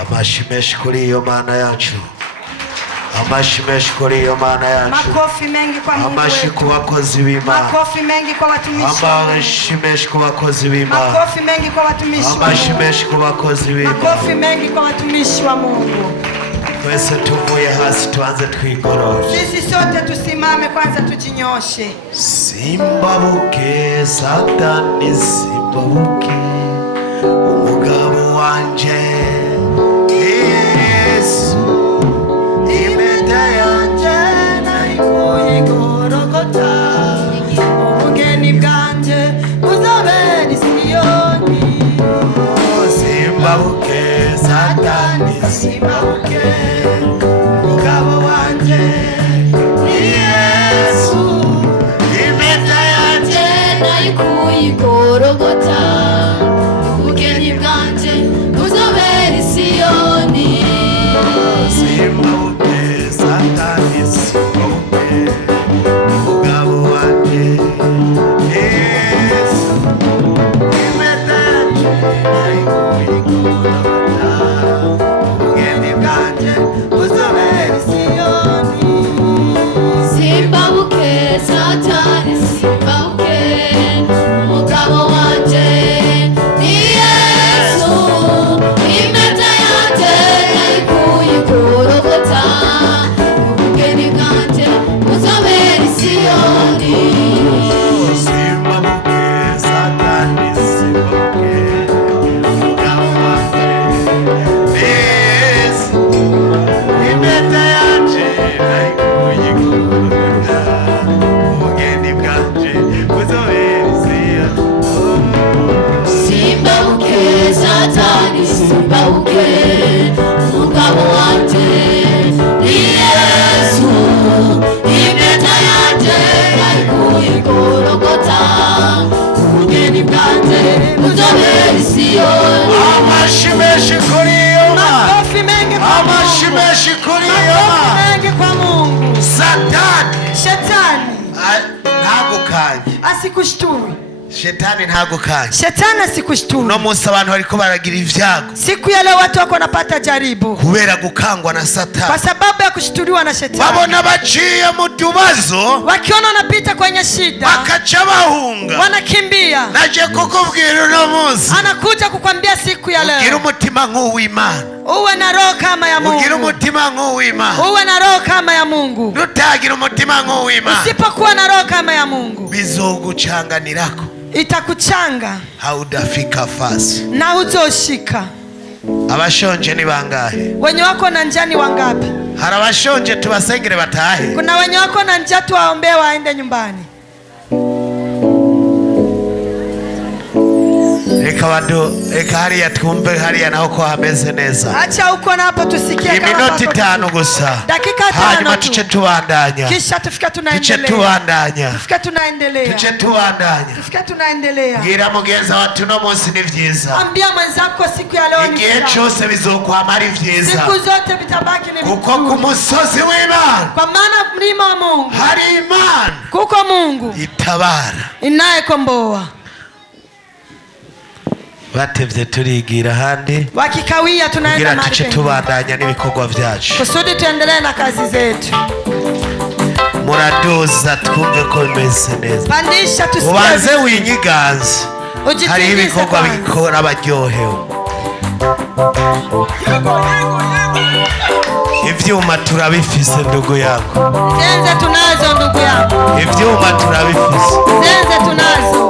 Amashyi menshi kuri iyo Mana yacu. Amashyi menshi kuri iyo Mana yacu. Makofi mengi kwa Mungu wetu. Amashyi ku bakozi b'Imana. Makofi mengi kwa watumishi. Amashyi menshi ku bakozi b'Imana. Makofi mengi kwa watumishi. Amashyi menshi ku bakozi b'Imana. Makofi mengi kwa watumishi wa Mungu. Twese tuvuye hasi tuanze twigorora. Sisi sote tusimame kwanza tujinyoshe. Simbabuke Satani simbabuke umugabo wanje Yesu impeta yanje nayikuyigorogota ubugeni bwanje buzabera Siyoni. Simbabuke Satani simbabuke umugabo wanje Yesu impeta yanje nayikuyigorogota ubugeni bwanje buzobera Siyoni. Simbabuke Satani simbabuke umugabo wanje Yesu impeta yanje nayikuyigorogota ubugeni bwanje buzobera Siyoni. Simbabuke Satani simbabuke umugabo wanje ni Yesu impeta yanje nayikuyigorogota ubugeni bwanje buzobera Siyoni. Simbabuke Satani simbabuke umugabo wanje Yesu impeta yanje nayikuyigorogota ubugeni bwanje buzobera Siyoni. Simbabuke Satani simbabuke umugabo wanje ni Yesu impeta yanje nayikuyigorogota ubugeni bwanje buzobera Siyoni. Amashyi menshi kuri iyo Mana. Makofi mengi kwa Mungu. Amashyi menshi kuri iyo Makofi Mana. mengi kwa Mungu. Satani Shetani ntagukanye. asikushtui. Shetani ntagukanye. Shetani asikushtui. No munsi abantu bariko baragira ivyago Siku ya leo watu wako wanapata jaribu kubera gukangwa na Satani. kwa sababu ya kushtuliwa na Shetani. Babona baciye mu tubazo Wakiona wanapita kwenye shida bakaca bahunga. wanakimbia. Naje kukubwira uno munsi Anakuja kukwambia siku ya ugira leo umutima nk'uw'Imana. uwe na roho kama ya Ugira Mungu. umutima nk'uw'Imana. Uwe na roho kama ya Mungu. Nutagira umutima nk'uw'Imana Usipokuwa na roho kama ya Mungu bizogucanganirako itakuchanga haudafika fasi. na hutoshika. Abashonje ni bangahe? Wenye wako na njaa ni wangapi? Hari abashonje tubasengere batahe. Kuna wenye wako na njaa tuwaombee waende nyumbani. Reka hariya twumve hariya naho ko hameze neza. Acha huko na hapo tusikie kama Iminota pako 5 gusa. Dakika 5 Hanyuma tu. tuce tubandanya. Kisha tufika Tuce tunaendelea. tubandanya. Tufika tunaendelea. Tuce tubandanya. Tufika tunaendelea. Bwira mugenza watu no munsi ni vyiza. Ambia mwenzako siku ya leo ni Igihe furaha. cyose bizokwama ari vyiza. Siku zote vitabaki ni Kuko vizuri. ku musozi w'Imana Kwa maana mlima wa Mungu hari Imana kuko Mungu itabara. inayekomboa. Batevye turigira handi Wakikawia tunaenda kugira mahali tuce pengine. tubandanya n'ibikorwa vyacu. Kusudi tuendelee na kazi zetu. Muraduza twumve ko bimeze neza. Pandisha tusikie. Ubanze winyiganze. Ujitingize Hari ibikorwa kwanza. bikora abaryohewe. Ivyuma turabifise ndugu yako. Zenze tunazo ndugu yangu. Ivyuma turabifise. Zenze tunazo.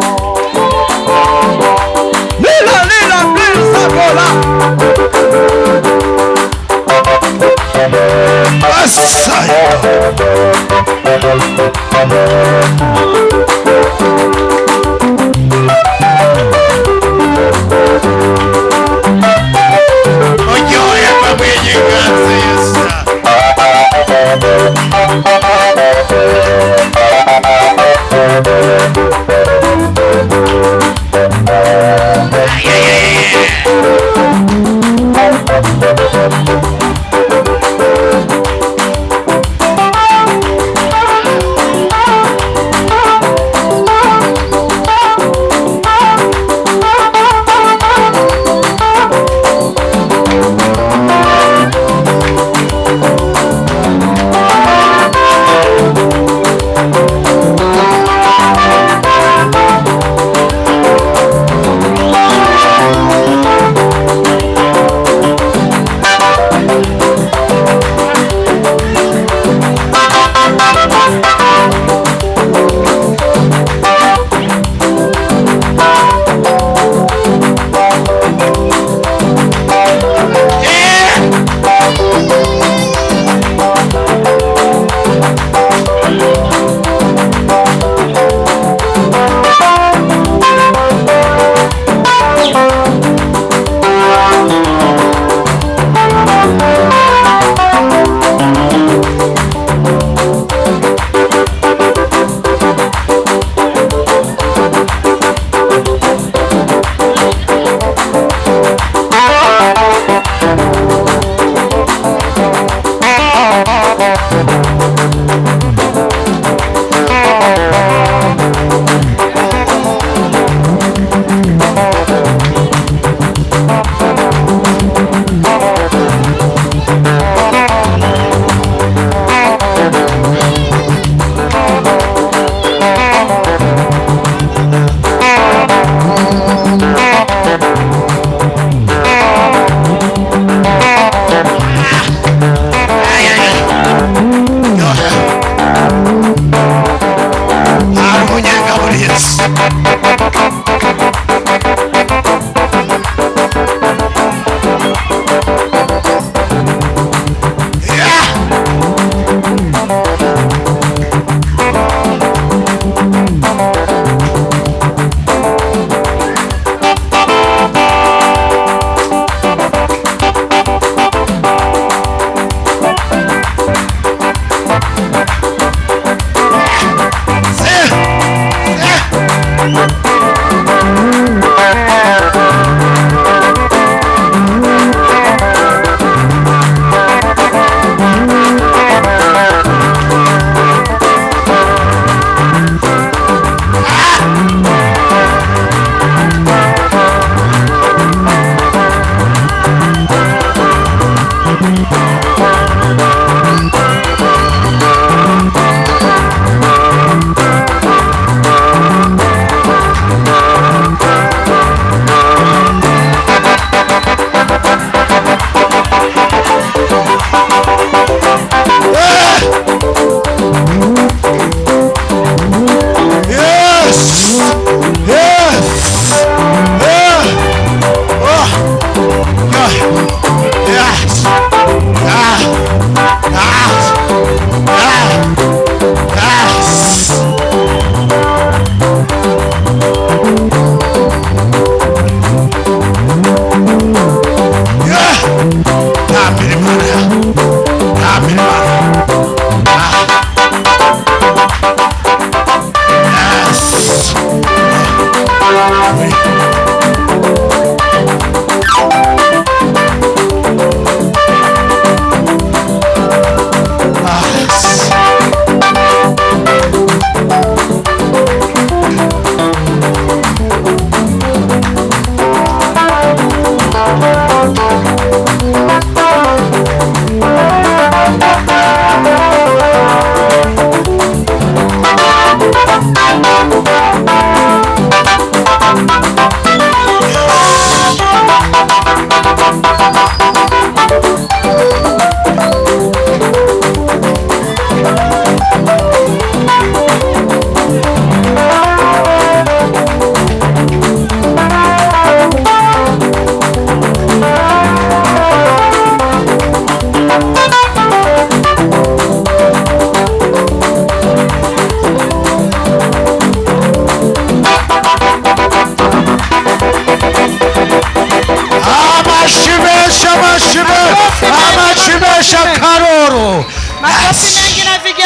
Lila bilza bola. Asaya. Oyoye mwenye ngazi yesa. Yeah.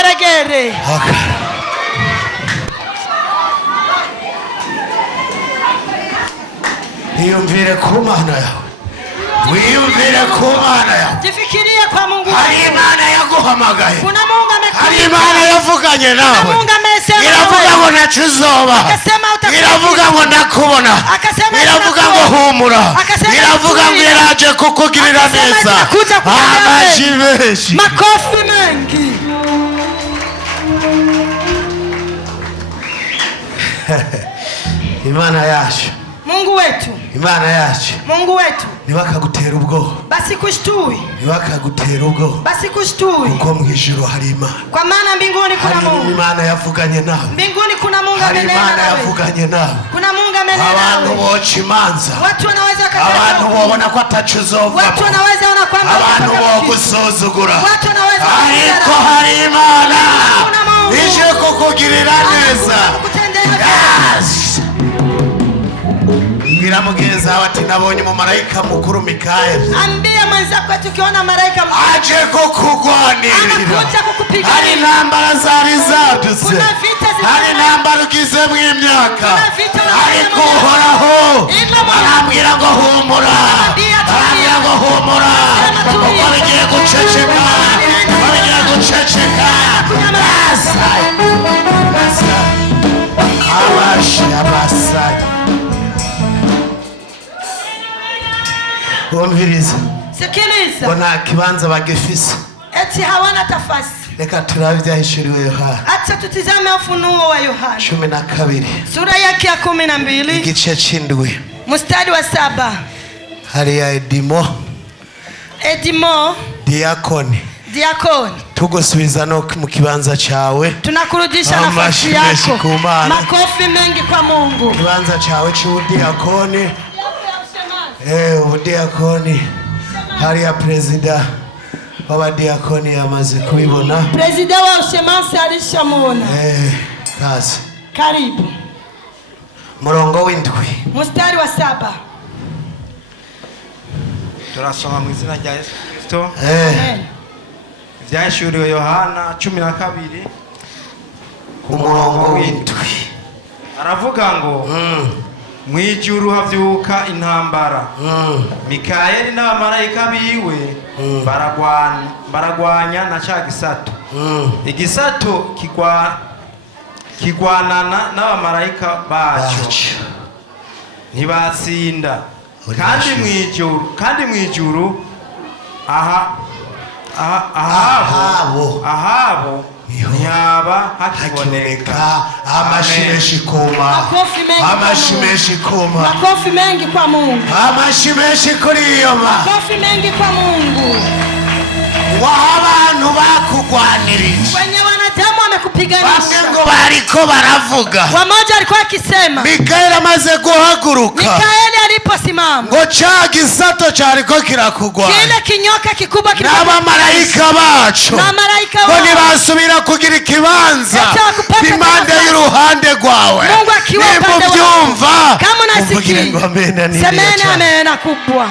vigeregere. Iyumvire ku Mana yawe. Wiyumvire ku Mana yawe. Jifikirie kwa Mungu. Hari Imana yaguhamagaye. Kuna Mungu amekuita. Hari Imana yavuganye nawe. Kuna Mungu amesema. Iravuga ngo nacuzoba. Akasema utakuwa. Iravuga ngo ndakubona. Akasema iravuga ngo humura. Iravuga ngo iraje kukugirira neza. Amajibeshi. Makofi mengi. Imana yacu. Mungu wetu. Imana yacu. Mungu wetu. Ntibakagutera ubwoba. Basi kushtui. Ntibakagutera ubwoba. Basi kushtui. Kuko mu ijuru hari Imana. Kwa maana mbinguni kuna Mungu. Hari Imana yavuganye nawe. Mbinguni kuna Mungu amenena nawe. Hari Imana yavuganye nawe. Kuna Mungu amenena nawe. Abantu boca imanza. Watu wanaweza kukata. Abantu babona ko atacuzova. Watu wanaweza ona kwamba abantu bogusuzugura. Watu wanaweza ariko hari Imana ije kukugirira neza. Ngira mugenzi wawe ati nabonye umumarayika mukuru Mikaeli. Ambia mwenzako tukiona malaika mkuu aje kukugwanirira. anakuja kukupigania. Hari intambara zari zadutse. Kuna vita zinazo. Hari intambara ugizemo imyaka. Ariko uhoraho arambwira ngo humura. Arambwira ngo humura. Uko bigiye guceceka. Uko bigiye guceceka. Abasha. Umviriza. Sikiliza. Bona kibanza bagifise. Eti hawana tafasi. Reka turabe ibyahishuriwe Yohana. Acha tutizame ufunuo wa Yohana 12. Sura yake ya 12. Igice c'indwi. Mstari wa 7. Hari ya Edimo. Diakoni. Tugusubiza no mu kibanza cawe. Tunakurudisha nafasi yako. Makofi mengi kwa Mungu. Kibanza cawe c'udiakoni. Udiakoni. Hari ya presida w'abadiakoni yamaze kubibona. Presida wa ushemansi alishamona. Kazi. Karibu. Murongo w'indwi. Mstari wa 7. Turasoma mu izina rya Yesu Kristo. Amen. Ibyahishuriwe Yohana 12 umurongo w'indwi. Aravuga ngo mwijuru havyuka intambara. Mikaeli n'abamarayika biwe baragwanya na ca gisato. Igisato kigwanana n'abamarayika bacu. Ntibatsinda. Kandi mwijuru ahabo ntihaba hakiboneka amashimeshi koma. Makofi mengi kwa Mungu. Amashimeshi kuri iyo ma. Makofi mengi kwa Mungu. Abantu bakugwanirije. Wenye wanadamu wamekupiganisha. Bamwe ngo bariko baravuga. Wamoja alikuwa akisema. Mikaeli amaze guhaguruka. Mikaeli aliposimama. Ngo ca gisato cariko kirakugwana. Kile kinyoka kikubwa n'abamarayika bacu. Ngo ntibasubira kugira ikibanza impande y'uruhande rwawe. Mungu akiwa upande wako. Byumva. Kama unasikia. Semeni amen kubwa.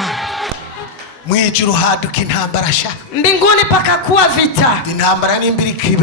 Mwijuru haduka intambara sha. Mbinguni pakakuwa vita. Intambara n'imbiri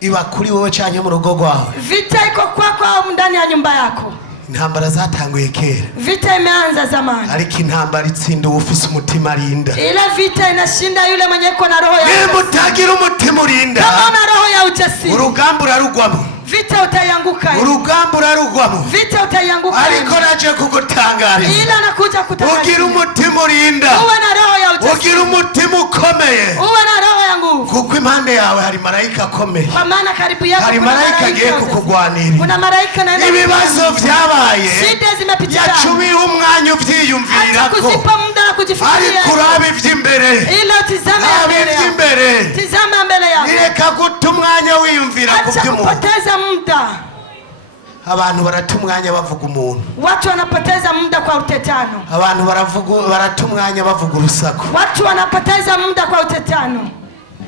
iba kuri wowe cyanye mu rugo rwawe. Vita iko kwako au ndani ya nyumba yako. Intambara zatanguye kera. Vita imeanza zamani. Ariko intambara itsinda ufise umutima rinda. Ile vita inashinda yule mwenye uko na roho ya ujasiri. Nimutagira umutima urinda. Kama una roho ya ujasiri. Urugamba urarugwamo. Vita utaianguka. Urugamba urarugwamo. Vita utaianguka. Ariko naje kugutangariza. Ila nakuja kutangariza. Ugira umutima urinda. Uwe na roho ya ujasiri. Ugira umutima ukomeye. Uwe na roho ya nguvu. Kuko impande yawe hari marayika akomeye. Kwa maana karibu yako hari marayika agiye kukugwanirira. Kuna marayika naenda. Ibibazo vyabaye. Shida zimepitia. Yacumiye umwanya uvyiyumvirirako. Kuzipa muda na kujifikiria. Ariko urabe ivy'imbere. Ila tizama imbere. Tizama mbele yako. Nireka guta umwanya wiyumvira ku by'umuntu. Acha kupoteza muda. Abantu barata umwanya bavuga umuntu. Watu wanapoteza muda kwa utetano. Abantu barata umwanya bavuga urusaku. Watu wanapoteza muda kwa utetano.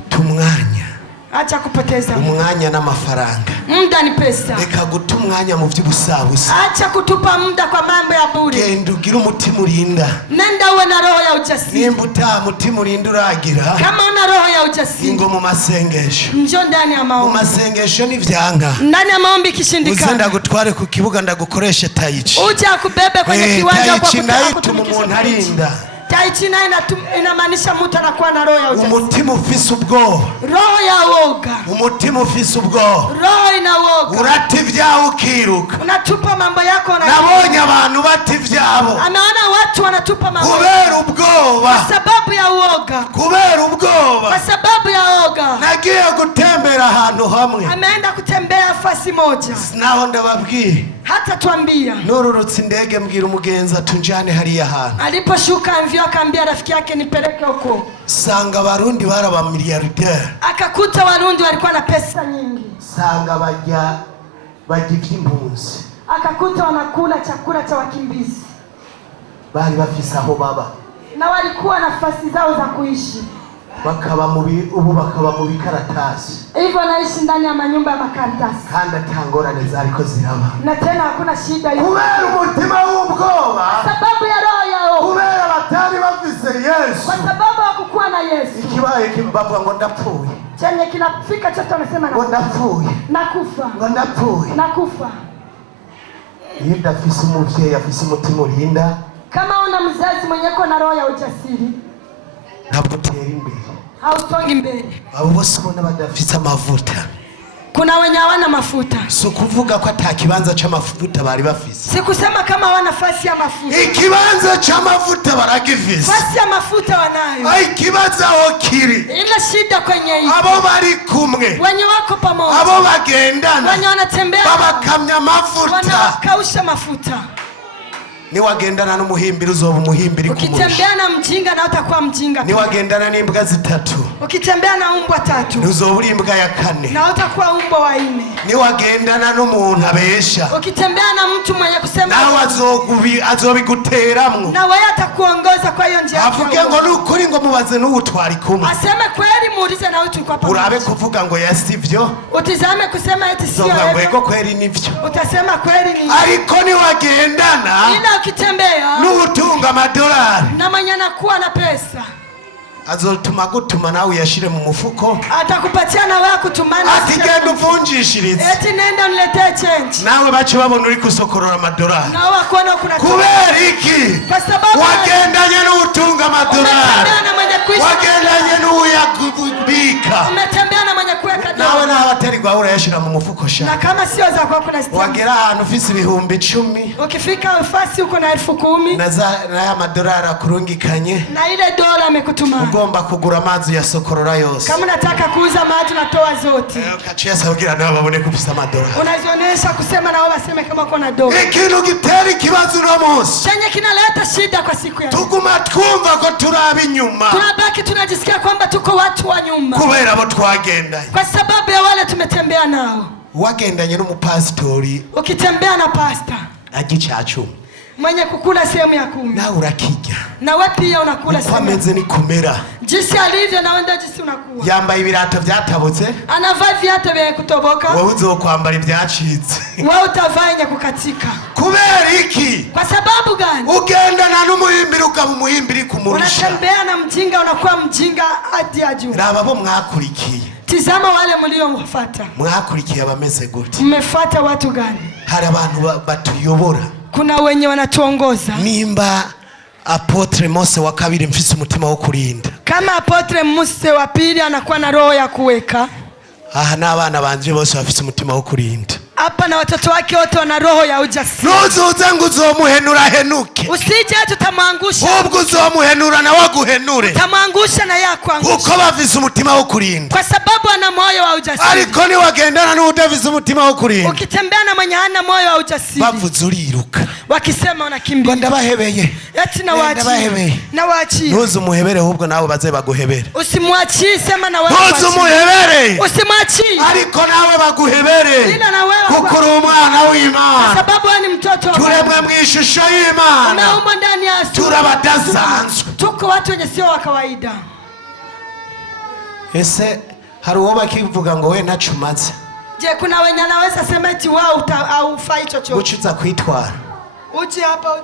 Tumwanya. Acha kupoteza umwanya n'amafaranga. Muda ni pesa. Reka guta umwanya mu by'ubusabusa. Acha kutupa muda kwa mambo ya bure. Genda ugire umutima urinda. Nenda uwe na roho ya ujasiri. Nimba uta mutima urinda uragira. Kama una roho ya ujasiri. Ingo mu masengesho. Njoo ndani ya maombi. Mu masengesho ni vyanga. Ndani ya maombi kishindikana. Uzenda gutware ku kibuga ndagukoresha taichi. Uje akubebe kwenye kiwanja kwa kutumikisha umuntu arinda. Taichi nayo inamaanisha mtu anakuwa na roho ya ujasiri. Umutima ufise ubwoba. Roho ya woga. Umutima ufise ubwoba. Roho ina woga. Urati vyawo ukiruka. Unatupa mambo yako na nabonye abantu bati vyabo. Anaona watu wanatupa mambo. Kubera ubwoba. Kwa sababu ya uoga. Kubera ubwoba. Kwa sababu ya uoga. Nagiye gutembera ahantu hamwe. Ameenda kutembea fasi moja. Naho ndababwiye. Hata tuambia. Nururutse indege mbwira umugenza tunjane hariya hantu. Aliposhuka mvio akaambia rafiki yake nipeleke huko. Sanga Barundi baraba miliardaire. Akakuta Warundi walikuwa na pesa nyingi. Sanga bajya impunzi. Akakuta wanakula chakula cha wakimbizi. Bari bafise aho baba. Na walikuwa na nafasi zao za kuishi. Bakaba mu bikaratasi. Hivyo naishi ndani ya manyumba ya makaratasi. Kandi atangorane zariko ziraba. Na tena hakuna shida hiyo. Kubera umutima w'ubwoba. Sababu ya roho yao. Kubera batari bafise Yesu. Kwa sababu hakukuwa na Yesu. Ikibaye kibavuga ngo ndapfuye. Chenye kinafika chote wanasema ngo ndapfuye. Nakufa. Ngo ndapfuye. Nakufa. Iyo ndafise umuvyeyi afise umutima urinda. Kama una mzazi mwenye na roho ya ujasiri. Ntabwo utera imbere. Hausongi mbele. Abo bose ubona badafite amavuta. Kuna wenye hawana mafuta. So kuvuga ko atakibanza c'amafuta bari bafise. Sikusema kama hawana nafasi ya mafuta. Ikibanza c'amafuta baragifise. Nafasi ya mafuta wanayo. Ai kibanza aho kiri. Ila shida kwenye hii. Abo bari kumwe. Wenye wako pamoja. Abo bagendana. Wenye wanatembea. Babakamya mafuta. Wanakausha mafuta. Ni wagendana n'umuhimbiri uzoba umuhimbiri kumurusha. Ukitembea na mjinga na utakuwa mjinga. Ni wagendana n'imbwa zitatu. Ukitembea na umbwa tatu. Uzoba uri imbwa ya kane. Na utakuwa umbwa wa nne. Ni wagendana n'umuntu abesha. Ukitembea na mtu mwenye kusema nawe azobiguteramwo. Na wewe atakuongoza kwa hiyo njia. Avuge ngo nukuri ngo mubaze n'ubu twari kumwe. Aseme kweli muulize na utu kwa pamoja. Urabe kuvuga ngo yasivyo. Utizame kusema eti sio hivyo. Zonga ngo kweli nivyo. Utasema kweli ni. Ariko ni wagendana. Ila ukitembea n'utunga amadolari. Na mwenye anakuwa na pesa. Azotuma gutuma nawe uyashire mu mufuko. Atakupatia na wewe kutumana. Ati genda uvunjishirize. Eti nenda uniletee change. Nawe bacu babona uri kusokorora amadolari. Na wewe kuona kuna. Kubera iki? Kwa sababu wagendanye n'utunga amadolari. Wagendanye n'uyakubika. Umetembea na mwenye kuweka dola. Nawe nawe atari gwa urayashira mu mufuko sha. Na kama sio za kwako na stima. Wagera ahantu ufise ibihumbi 10. Ukifika ufasi uko na 10,000. Na ya madolari akurungikanye. Na ile dola amekutuma. Ugomba kugura amazi ya sokorora yose. Kama unataka kuuza maji natoa zote. Kaciye saugira nabo babone kufisa amadolari. Unazionyesha kusema na wao waseme kama uko na dola. Ikintu gitera ikibazo no munsi. Chenye kinaleta shida kwa siku ya. Tuguma twumva ko turaba inyuma. Tunabaki tunajisikia kwamba tuko watu wa nyuma. Kubera abo twagendanye. Kwa sababu ya wale tumetembea nao. Wagendanye n'umupastori. Ukitembea na pastor. Agicacu. Mwenye kukula sehemu ya 10. Na urakijya. Na wewe pia unakula sehemu. Kwameze ni kumera. Jinsi alivyo na wenda jinsi unakuwa. Yambaye ibirato byatabutse. Anavaa viatu vya kutoboka. Wewe uzokwambara ibyacitse. Wewe utavaa yenye kukatika. Kubera iki? Kwa sababu gani? Ugendana n'umuhimbiri ukaba umuhimbiri kumurusha. Unatembea na mjinga unakuwa mjinga hadi ajuu. Raba bo mwakurikiye. Tizama wale mliowafuata. Mwakurikiye abameze gute? Mmefuata watu gani? Hari abantu batuyobora. Kuna wenye wanatuongoza. Nimba Apotre Mose wa kabiri mfise umutima wo kurinda. Kama Apotre Mose wa pili anakuwa na roho ya kuweka. Aha n'abana banje bose bafise umutima wo kurinda. Hapa na watoto wake wote wana roho ya ujasiri. Nuzuza ngo uzomuhenura henuke. Usije tutamwangusha. Ubwo uzomuhenura na waguhenure. Tamwangusha na yakwangusha. Uko bafise umutima wo kurinda. Kwa sababu ana moyo wa ujasiri. Ariko ni wagendana n'udafise umutima wo kurinda. Ukitembea na mwenye hana moyo wa ujasiri. Bavuze uriruka. Wakisema unakimbia. Ndabahebeye. Eti na waachi. Na waachi. Nuzu muhebere ahubwo nawe baze baguhebere. Usimwachi sema na wewe. Nuzu muhebere. Usimwachi. Ariko nawe baguhebere. Ila na wewe. Kukuru umwana w'Imana. Kwa sababu wewe ni mtoto wa Mungu. Turemwe mwishusho y'Imana. Umeumbwa ndani ya asili. Turabadasanzwe. Tuko watu wenye sio wa kawaida. Ese hari uwo bakivuga ngo we nacumaze. Je, kuna wenye anaweza sema eti wao haufai chochote? Uchuza kwitwara. Uchi hapa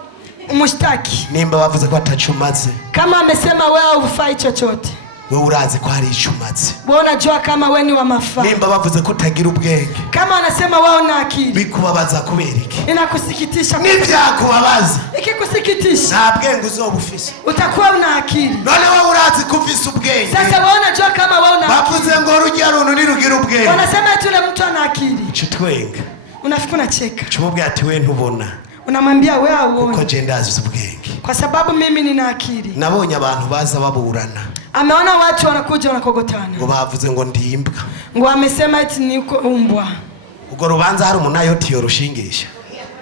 umushtaki. Nimba bavuze ko atacumaze. Kama amesema wewe haufai chochote. Wewe urazi ko hari icumaze. Wewe unajua kama wewe ni wa mafaa. Nimba bavuze ko utagira ubwenge. Kama anasema wewe una akili. Bikubabaza kuberiki. Inakusikitisha. Nivyakubabaza. Ikikusikitisha. Nta bwenge uzobufise. Utakuwa una akili. None wewe urazi kufisa ubwenge. Sasa wewe unajua kama wewe una akili. Bavuze ngo rujya runtu nirugira ubwenge. Wanasema eti ule mtu ana akili. Chitwenga. Unafikiri unacheka. Chumubwe ati wewe ntubona. Unamwambia wewe auone. Uko je ndazi ubwenge. Kwa sababu mimi nina akili. Nabonye abantu baza baburana. Ameona watu wanakuja wanakogotana. Ngo bavuze ngo ndimbwa. Ngo amesema eti niko umbwa. Ugo rubanza hari umunayoti yorushingisha.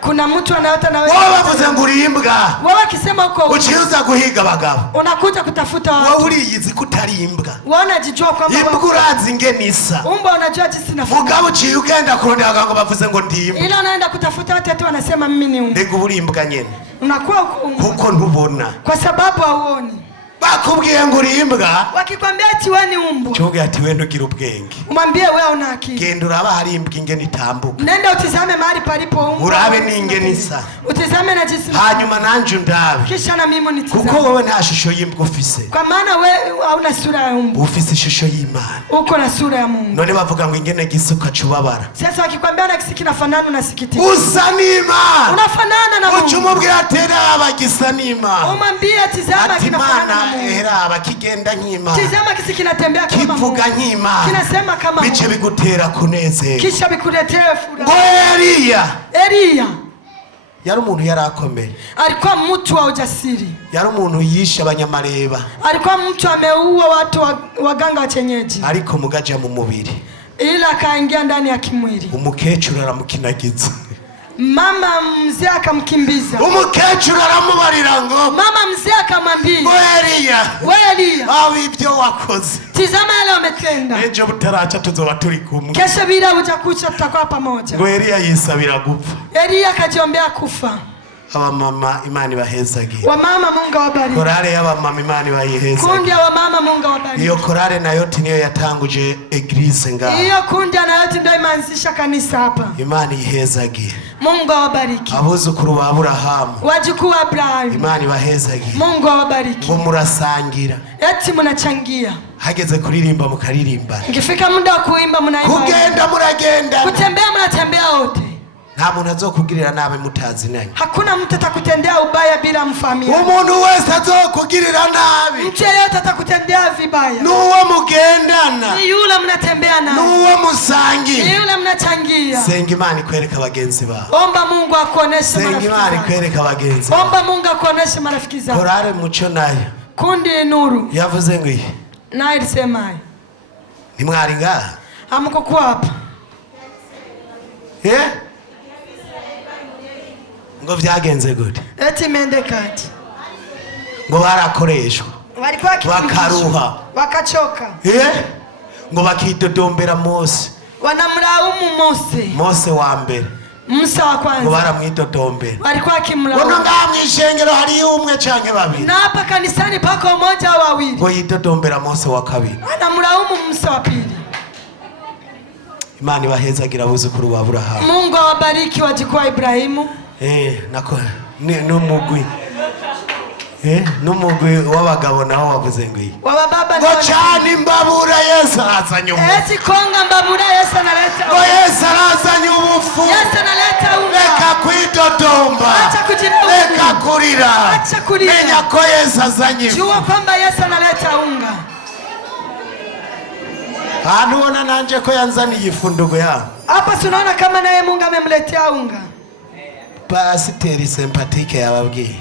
Kuna mtu anayota na wewe. Wewe bavuze ngo urimbwa. Wewe akisema uko uchiuza guhiga abagabo. Unakuja kutafuta watu. Wewe uriyizi kutarimbwa. Wewe unajijua kwamba imbwa urazi ngenisa. Umbwa unajua jinsi nafanya. Mugabo uciye ugenda kurondera ngo bavuze ngo ndimbwa. Ila unaenda kutafuta watu ati wanasema mimi ni umbwa. Ndego urimbwa nyene. Unakuwa uko umbwa. Kuko ntubona. Kwa sababu hauoni. Bakubwiye ngo urimbwa. Wakikwambia ati wewe ni umbwa. Choge ati wewe ntugira ubwenge. Umwambie wewe una akili. Genda uraba hari imbwa ingene itambuka. Nenda utizame mahali palipo umbwa. Urabe ni ingene isa. Utizame na jinsi. Hanyuma nanje ndabe. Kisha na mimi nitizame. Kuko wewe nta shusho y'imbwa ufise. Kwa maana wewe hauna sura ya umbwa. Ufise ishusho y'Imana. Uko na sura ya Mungu. None bavuga ngo ingene gisuka cubabara. Sasa wakikwambia na kisiki nafanana unasikitika. Usa n'Imana. Unafanana na Mungu. Ucumubwira tera abagisa n'Imana. Umwambie tizama kinafanana na Mungu. Era abakigenda nk'Imana. Tizama kisiki kinatembea kama Mungu. Kivuga nk'Imana. Kinasema kama Mungu. Bice bigutera kunezerwa. Kisha bikuletea furaha. Ngo Eliya yari umuntu yarakomeye. Alikuwa mtu wa ujasiri. Yari umuntu yisha abanyamareba. Alikuwa mtu ameua watu waganga wa kienyeji. Ariko mugaja mu mubiri. Ila akaingia ndani ya kimwili. Umukecuru aramukinagiza. Mama mzee akamkimbiza. Umukecuru aramubarira ngo. Mama mzee akamwambia. Wewe Eliya. Aho ibyo wakoze. Tizama yale umetenda. Ejo butaracha tuzoba turi kumwe. Kesho bila utakucha tutakuwa pamoja. Ngo Eliya yisabira gupfa. Eliya akajiombea kufa. Aba mama Imana ibahezage. Wa mama Mungu awabariki. Korale y'aba mama Imana ibahezage. Kundi ya wa mama Mungu awabariki. Iyo korale nayo niyo yatanguje eglise ngaha. Iyo kundi nayo ndio imeanzisha kanisa hapa. Imana ihezage. Mungu awabariki. Abuzukuru ba Aburahamu. Wajukuu wa Abrahamu. Imana ibahezage. Mungu awabariki. Ngo murasangira. Eti mnachangia. Hageze kuririmba mukaririmba. Ngifika muda wa kuimba mnaimba. Kugenda muragenda. Kutembea mnatembea wote. Nta muntu azokugirira nabi mutazinanye. Hakuna mtu atakutendea ubaya bila mfamia. Umuntu wese azokugirira nabi. Mtu yeyote atakutendea vibaya. Nuwo mugendana. Ni yule mnatembea naye. Nuwo musangi. Ni yule mnachangia. Senga Imana ikwereka abagenzi bawe. Omba Mungu akuoneshe marafiki. Senga Imana ikwereka abagenzi. Omba Mungu akuoneshe marafiki zako. Korale muco nayo. Kundi Nuru. Yavuze ngo iyi. Na ilisema. Ni mwari ngaha. Hamko kwa hapa. Ngo vyagenze gute? Eti mendekati. Ngo barakoreshwa. Walikuwa bakaruha. Wakachoka. Ngo bakidodombera Mose. Wanamlaumu Mose. Mose wa mbere. Musa wa kwanza. Ngo baramwidodombera. Walikuwa kimlaumu. Ngo ngamwishengero hari umwe canke babiri. Na hapa kanisani pako mmoja au wawili. Ngo yidodombera Mose wa kabiri. Anamlaumu Musa wa pili. Imana ibahezagira abuzukuru ba Aburahamu. Mungu awabariki wajukuu wa Ibrahimu. Nako n'umugwi. N'umugwi w'abagabo naho wavuze ngo iyi. Wababa ngo cyane imbabura Yesu arazanye ubufu. Eti konga mbabura Yesu analeta ubufu. Ngo Yesu arazanye ubufu. Yesu analeta unga. Reka kwidodomba. Acha kujidoma. Reka kurira. Acha kurira. Menya ko Yesu azanye ifu. Jua kwamba Yesu analeta unga. Hano ubona nanje ko yanzaniye ifundugo yawe. Hapa tunaona kama naye Mungu amemletea unga. Pasiteri sympathique yababwiye.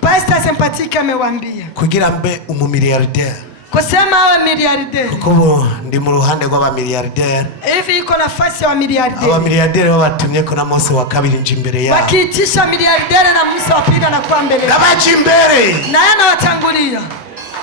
Pastor sympathique amewaambia. Kugira mbe umumiliyarderi. Kusema awe miliarderi. Kuko ndi mu ruhande rw'abamiliyarderi. Hivi iko nafasi ya miliarderi. Abamiliyarderi babatumye ko na Mose wa kabiri nje imbere yao. Wakiitisha miliarderi na Musa wa pili anakuwa mbele. Nabaje imbere. Na yana watangulia.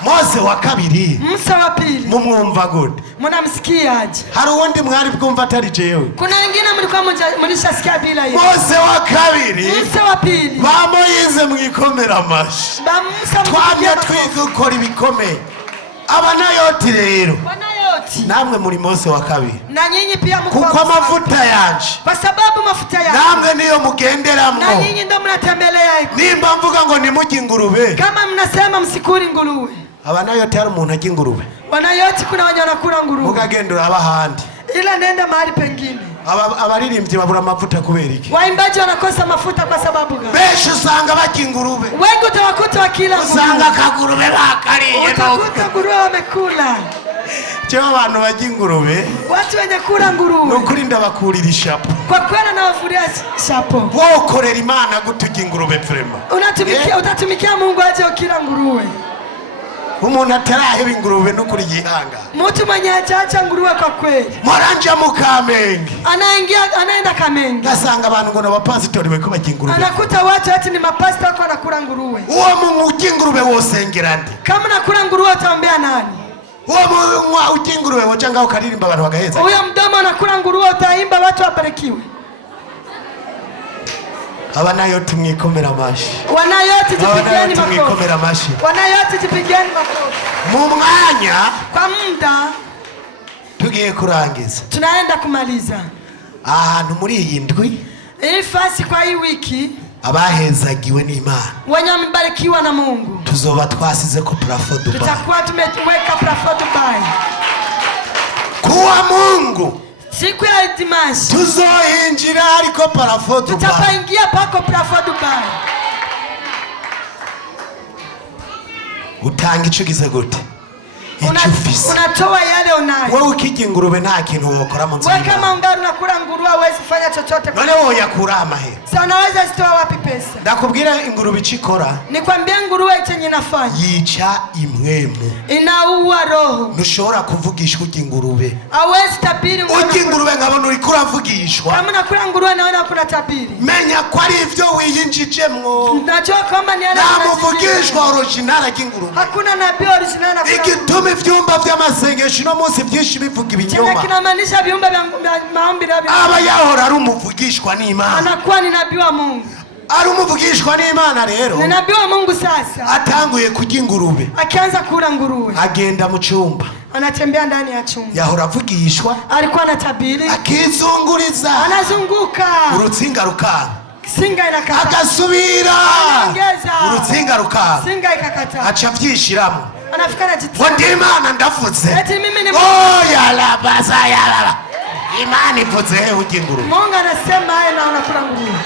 Mose wa kabiri. Musa wa pili. Mumwumva gute? Mnamsikiaje? Hari uwundi mwari bwumva atari jewe. Kuna wengine mlikuwa mlishasikia bila yeye. Mose wa kabiri. Musa wa pili. Bamoyize mwikomera amashi. Ba Musa twamye twiga ukora ibikomeye. Abanayoti rero. yote. Namwe muri Mose wa kabiri. Na nyinyi pia mko. Kuko amavuta yanje. Kwa sababu mafuta yanje. Namwe niyo mugenderamwo. Na nyinyi ndio mnatembelea. Nimba mvuga ngo nimujye ingurube. Kama mnasema msikuri nguruwe. Abanayote hari umuntu ajya ingurube. Wanayoti kuna wenye wanakula nguruwe. Mukagendera abahandi. Ila nenda mahali pengine. Abaririmbyi babura amavuta kubera iki? Waimbaji wanakosa mafuta kwa sababu gani? Besho usanga bajya ingurube. Wengi utawakuta wakila nguruwe. Usanga kagurube bakariye. Utakuta nguruwe wamekula. Cyo abantu bajya ingurube. Watu wenye kula nguruwe. Nukuri ndabakurira ishapo. Kwa kweli nawafuria shapo. Wokorera Imana gutujya ingurube vrema. Utatumikia Mungu aje ukila nguruwe. Umuntu ataraheba ingurube nukuri yihanga. Mtu mwenye acha nguruwe kwa kweli. Moranja mu Kamenge. Anaenda Kamenge. Gasanga abantu ngo n'abapasitori beko bajya ingurube. Anakuta watu ati ni mapasta wako wanakula nguruwe. Uwo mu ujya ingurube wosengera ndi. Kama nakula nguruwe utaombea nani? Uwo mu ujya ingurube wocanga ukaririmba abantu bagaheza. Huyo mdomo anakula nguruwe utaimba watu wabarikiwe. Abanayoti mwikomera amashi. Wanayoti jipigeni makofi. Mwikomera amashi. Wanayoti jipigeni makofi. Mu mwanya kwa muda tugiye kurangiza. Tunaenda kumaliza. Ahantu muri iyi ndwi. Hii fasi kwa hii wiki. Abahezagiwe n'Imana. Wenye wamebarikiwa na Mungu. Tuzoba twasize ko plafond Dubai. Tutakuwa tumeweka plafond Dubai. Kuwa Mungu. Siku ya Dimanche. Tuzohinjira ariko plafond Dubai. Tutapaingia pako plafond Dubai. Utanga ico gize gute? Unatoa yale unayo. Wewe ukijya ingurube nta kintu wokora mu nzira. Wewe kama ungari unakula nguruwe huwezi fanya chochote. None wewe yakura amahe. Sasa unaweza zitoa wapi pesa? Ndakubwira ingurube ikikora. Nikwambia nguruwe chenye inafanya. Yica imwemu. Inaua roho. Ntushobora kuvugishwa ujya ingurube. Hawezi tabiri nguruwe. Ujya ingurube nkabona uri kuravugishwa. Kama nakula nguruwe naona kuna tabiri. Menya ko ari ivyo wiyinjijemwo. Najua kama ni ala. Namuvugishwa original y'ingurube. Hakuna nabii original na. Igituma ivyumba vy'amasengesho no munsi byinshi bivuga ibinyoma. Chenye kinamaanisha viumba vya maombi na vya. Aba yahora ari umuvugishwa n'Imana. Anakuwa ni nabii wa Mungu. Ari umuvugishwa n'Imana rero. Ni nabii wa Mungu sasa. Atanguye kujya ingurube. Akianza kula nguruwe. Agenda mu cyumba. Anatembea ndani ya chumba. Yahora avugishwa. Alikuwa anatabiri. Akizunguriza. Anazunguka. Urutsinga rukanga. Singa inakata. Agasubira. Anaongeza. Urutsinga rukanga. Singa ikakata. Acha vyishiramo. Anafika na jitia. Ndi Imana ndavutse. Eti mimi ni Oh yalabaza yalala. Imana ipotse he ujya ingurube. Mungu anasema haya na unakula nguruwe.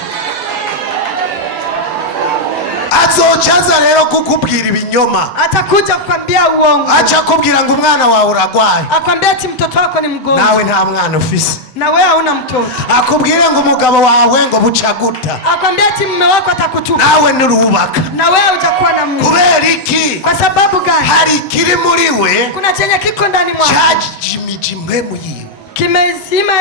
Azocaza rero kukubwira ibinyoma. Atakuja kukwambia uongo. Acha kubwira ngo umwana wawe uragwaye. Akwambia ati mtoto wako ni mgonjwa. Nawe nta mwana ufise. Na wewe hauna mtoto. Akubwire ngo umugabo wawe ngo bucaguta. Akwambia ati mume wako atakutupa. Nawe nurubaka. Na wewe utakuwa na mume. Kubera iki? Kwa sababu gani? Hari kiri muri we. Kuna chenye kiko ndani mwako. Chajimiji mpemu yiwe. Kimezima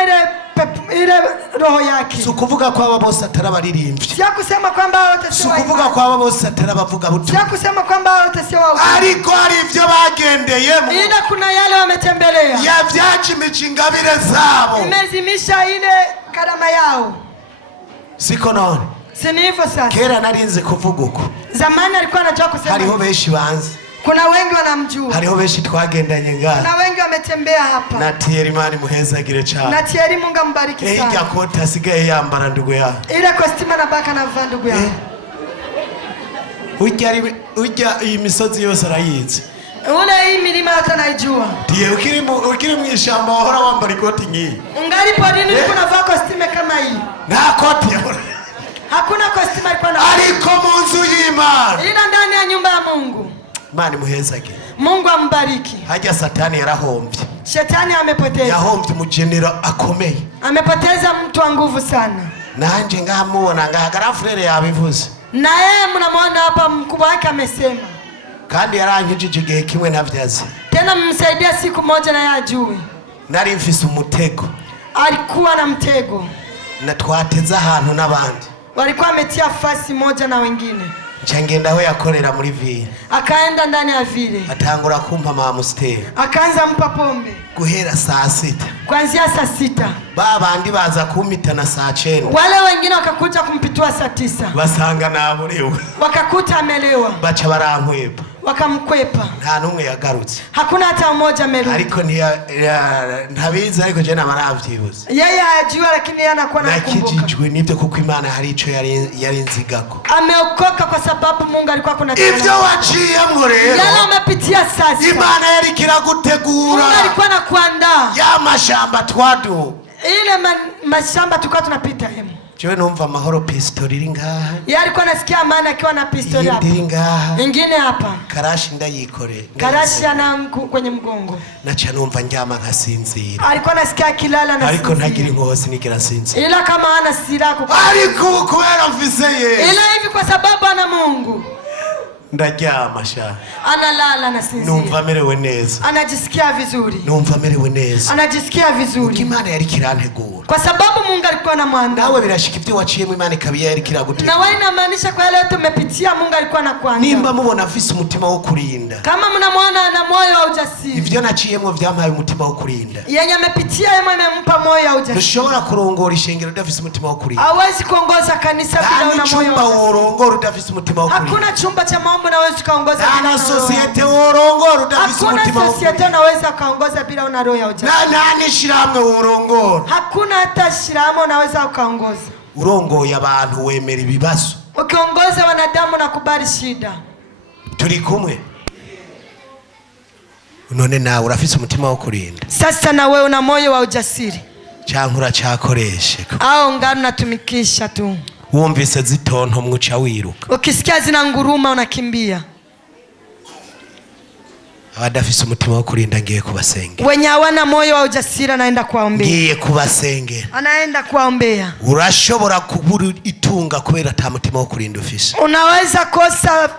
ile roho yake. Sukuvuga kwa aba bose atarabaririmbye. Sio kusema kwamba wote sio. Sukuvuga kwa aba bose atarabavuga butu. Sio kusema kwamba wote sio wao. Ariko hari ivyo bagendeyemo. Ila kuna yale wametembelea. Yavyakimije ingabire zabo. Imezimisha ile karama yao. Siko none. Si ni hivyo sasa. Kera narinze kuvuga uko. Zamani alikuwa anajua kusema. Hariho benshi banzi. Kuna wengi wanamjua. Hariho benshi twagendanye ngara. Na wengi wametembea hapa. Na Thierry Imana muhezagire cyane. Na Thierry Mungu ambariki sana. Ijya kota asigaye yambara ndugu ya. Ile kostima na baka na vaa ndugu yangu. Ujya iyi misozi yose arayizi. Ule hii milima yote naijua. Ndiye ukiri mu ishamba wahora wambara ikoti ngiyi. Ungali podini ulikuwa unavaa kostima kama hii. Na koti yahora. Hakuna kostima ilikuwa na. Ariko mu nzu y'Imana. Ila ndani ya nyumba ya Mungu. Imana muhezagire. Mungu ambariki. Hajya Satani yarahombye. Shetani amepoteza. Yahombye umugenera akomeye. Amepoteza mtu wa nguvu sana. Nanje ngamubona ngahagara frere yabivuze. Na yeye mnamwona hapa mkubwa wake amesema. Kandi yarankijije igihe kimwe navyaze. Tena mmsaidia siku moja na yeye ajue. Nari mfise umutego. Alikuwa na mtego. Na twateza ahantu n'abandi. Walikuwa ametia fasi moja na wengine. Ngenda aho yakorera muri ville. Akaenda ndani ya vile. Atangura kumpa mamusteri. Akaanza mpa pombe. Guhera saa 6. Kuanzia saa 6. Babandi baza kumitana saa 9. Wale wengine wakakuja kumpitua saa 9. Basanga naburewe. Wakakuta amelewa. Bacha barankweba. wakamkwepa. nta numwe yagarutse. Hakuna hata mmoja amerudi. Ariko ntabizi, ariko je nabaravyibuza. Yeye hajua, lakini yeye anakuwa anakumbuka. Nakijijwe nibyo kuko Imana hari ico yari nzigako. Ameokoka kwa sababu Mungu alikuwa kuna ivyo waciyemwo rero. Yale umepitia sasa. Imana yari kiragutegura. Mungu alikuwa anakuandaa. Ya mashamba twadu. Ile mashamba tulikuwa tunapita hemo. Jewe numva amahoro pistol iri ngaha. Yeye alikuwa anasikia amani akiwa na pistol hapa. Iri ngaha. Ingine hapa. Karashi ndayikore. Karashi ana kwenye mgongo. Nacha numva njama nkasinzira. Alikuwa anasikia kilala na ariko ntagira inkozi nigira sinzira. Ila kama hana silaha ariko kubera mfise Yesu. Ila hivi kwa sababu ana Mungu. Ndaryama sha. Analala na sinzira. Numva merewe neza. Anajisikia vizuri. Numva merewe neza. Anajisikia vizuri. Imana yari kirantegura. Kwa sababu Mungu alikuwa anamwandaa. Nawe birashika ibyo waciyemo Imana ikabiya yari kiragutegura. Na wewe inamaanisha kwa yale yote umepitia Mungu alikuwa anakuandaa. Nimba mubona afise umutima wo kurinda. Kama mnamwona ana moyo wa ujasiri. Ivyo naciyemo vyampaye umutima wo kurinda. Yenye amepitia yeye imempa moyo wa ujasiri. Ntushobora kurongora ishengero udafise umutima wo kurinda. Hawezi kuongoza kanisa bila una moyo wa ujasiri. Urongora udafise umutima wo kurinda. Hakuna chumba cha maombi na wewe ukaongoza. Ana societe urongora udafise umutima wo kurinda. Hakuna societe unaweza kaongoza bila una roho ya ujasiri. Nani shiramwe urongora. Hakuna hata shiramo unaweza ukaongoza. Urongoye abantu wemera ibibazo. Ukiongoza wanadamu na kubali shida. Turi kumwe. None nawe urafise umutima wo kurinda. Sasa na wewe una moyo wa ujasiri. Cyankura cyakoreshe. Au ngano natumikisha tu. Wumvise zitonto mwica wiruka. Ukisikia zina nguruma unakimbia. Abadafise umutima wo kurinda ngiye kubasengera. Wenye hawana moyo wa ujasiri anaenda kuwaombea. Ngiye kubasengera. Anaenda kuwaombea. Urashobora kubura itunga kubera ata mutima wo kurinda ufise. Unaweza kosa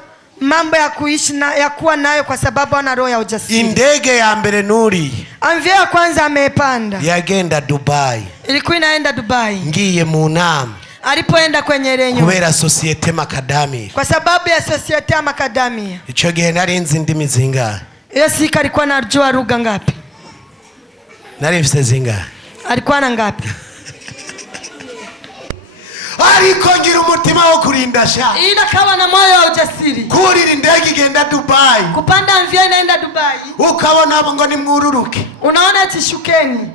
mambo ya kuishi na ya kuwa nayo kwa sababu ana roho ya ujasiri. Indege ya mbere nuri. Amvia ya kwanza amepanda. Yagenda Dubai. Ilikuwa inaenda Dubai. Ngiye mu nama. Alipoenda kwenye renyo. Kubera Societe Macadamia. Kwa sababu ya Societe Macadamia. Ico gihe nari nzi ndimi zingahe? Iyo sika alikuwa anajua lugha ngapi? Nari mfise zingahe? Alikuwa na ngapi? Ariko ngira umutima wo kurinda sha. Ila kawa na moyo wa ujasiri. Kurira indege igenda Dubai. Kupanda mvia inaenda Dubai. Ukabona ngo ni mwururuke. Unaona tishukeni.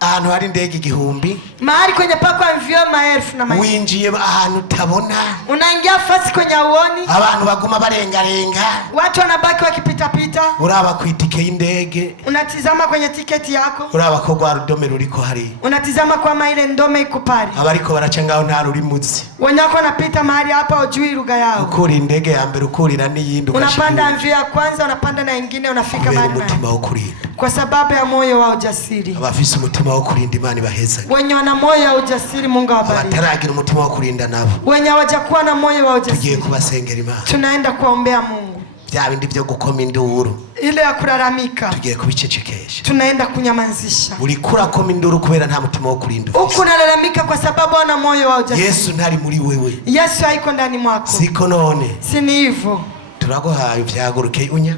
Ahantu hari indege igihumbi. Mahali kwenye pako mvio maelfu na maelfu. Winjiye ahantu tabona. Unaingia fasi kwenye uoni. Abantu baguma barenga. Watu wanabaki wakipita pita. Uraba ku itike y'indege. Unatizama kwenye tiketi yako. Uraba ko gwa rudome ruriko hari. Unatizama kwa ile ndome iko pale. Abariko baracanga nta ruri muzi. Wanyako wanapita mahali hapa ujui lugha yao. Ukuri indege ya mbere ukurira n'iyindi ukashika. Unapanda mvio ya kwanza, unapanda na nyingine, unafika mahali. Umutima wo kurinda. Kwa sababu ya moyo wa ujasiri. Abafise umutima wo kurinda Imana baheza. Wenye wana moyo wa ujasiri Mungu awabariki. Abataragira umutima wo kurinda nabo. Wenye hawajakuwa na moyo wa ujasiri. Tugiye kubasengera Imana. Tunaenda kuombea Mungu. Bya bindi byo gukoma induru. Ile ya kulalamika. Tugiye kubicecekesha. Tunaenda kunyamanzisha. Ulikura koma induru kubera nta mutima wo kurinda. Uko nalalamika kwa sababu ana moyo wa ujasiri. Yesu ntari muri wewe. Yesu haiko ndani mwako. Siko none. Si ni hivyo. Turaguhaye vyaguruke unya.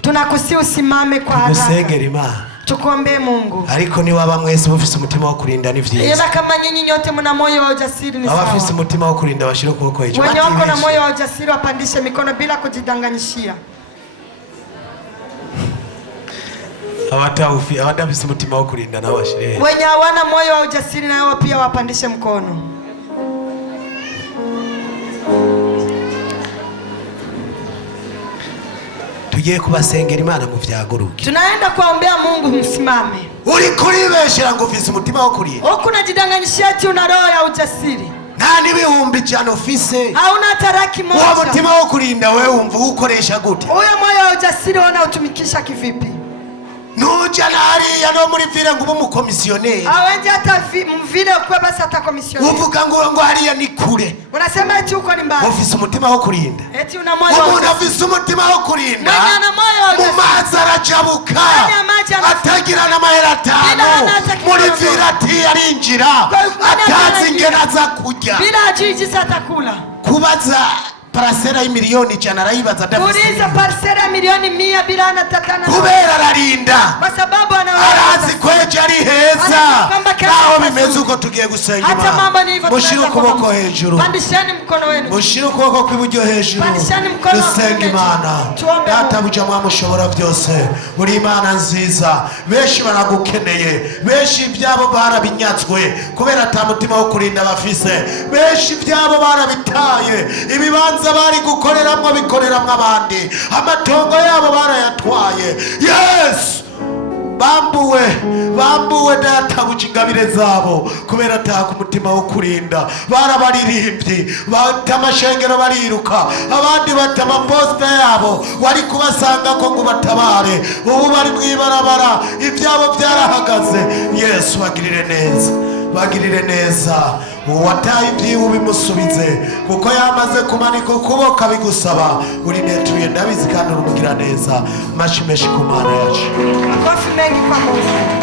Tunakusi usimame kwa haraka. Tusengera Imana. Tukuombee Mungu. Ariko ni waba mwese mufise umutima wo kurinda ni vyiza. Yeba kama nyinyi nyote mna moyo wa ujasiri ni sawa. Abafise umutima wo kurinda bashira ukuboko hejuru. Wenye wako na moyo wa ujasiri wapandishe mikono bila kujidanganyishia. Abadafise umutima wo kurinda nabo bashire. Wenye hawana moyo wa ujasiri nao pia wapandishe mkono. Tugiye kubasengera Imana mu vyaguruke. Tunaenda kuombea Mungu, msimame. Uri kuribeshera ngo ufise umutima wo kurinda. Huko unajidanganyishia ati una roho ya ujasiri. Nani bihumbi cyane ufise? Hauna taraki moja. Uwo mutima wo kurinda wewe umva ukoresha gute? Huyo moyo wa ujasiri wana utumikisha kivipi? Nuja nari ya no muri vile ngo umukomisioneri. Awenje hata mvile kwa basi hata komisioneri. Uvuga ngo hariya ni kure. Unasema eti uko ni mbali. Ufise umutima wo kurinda. Eti una moyo wa ujasiri. Umuntu afise umutima wo kurinda. Mwenye ana moyo wa ujasiri. Mumaza arajabuka. Atagira na mahera atanu. Muri vile ati arinjira. Atazi ingena za kurya. Bila ajiji satakula. Kubaza parasera y'imiliyoni 100 arayibaza David. Kuriza parasera milioni 100 bila anatatana. Kubera ararinda. Kwa sababu arazi kweje ari heza. Naho bimeze uko tugiye gusenga hata mambo ni Imana hivyo mushire tunaweza ukuboko kuomba. hejuru Pandisheni mkono wenu. mushire ukuboko kw'iburyo hejuru Pandisheni mkono dusenga kuume. Imana Tuombe data Mungu. buja mwamushobora byose uri Imana nziza benshi baragukeneye benshi ibyabo barabinyatswe kubera ata mutima wo kurinda bafise benshi ibyabo barabitaye ibibanza bari gukoreramwo bikoreramwo abandi amatongo yabo barayatwaye Yesu bambuwe data ingabire zabo kubera ataka umutima wo kurinda barabaririmbyi bata amashengero bariruka abandi bata amaposita yabo wari kubasanga ko ngo batabare ubu bari mwibarabara ibyabo byarahagaze Yesu bagirire neza uwataye ibyiwe ubimusubize kuko yamaze kumanika ukuboko abigusaba uri netuye ndabizi kandi urumugira neza mashi meshi ku Mana yacu Makofi mengi kwa Mungu.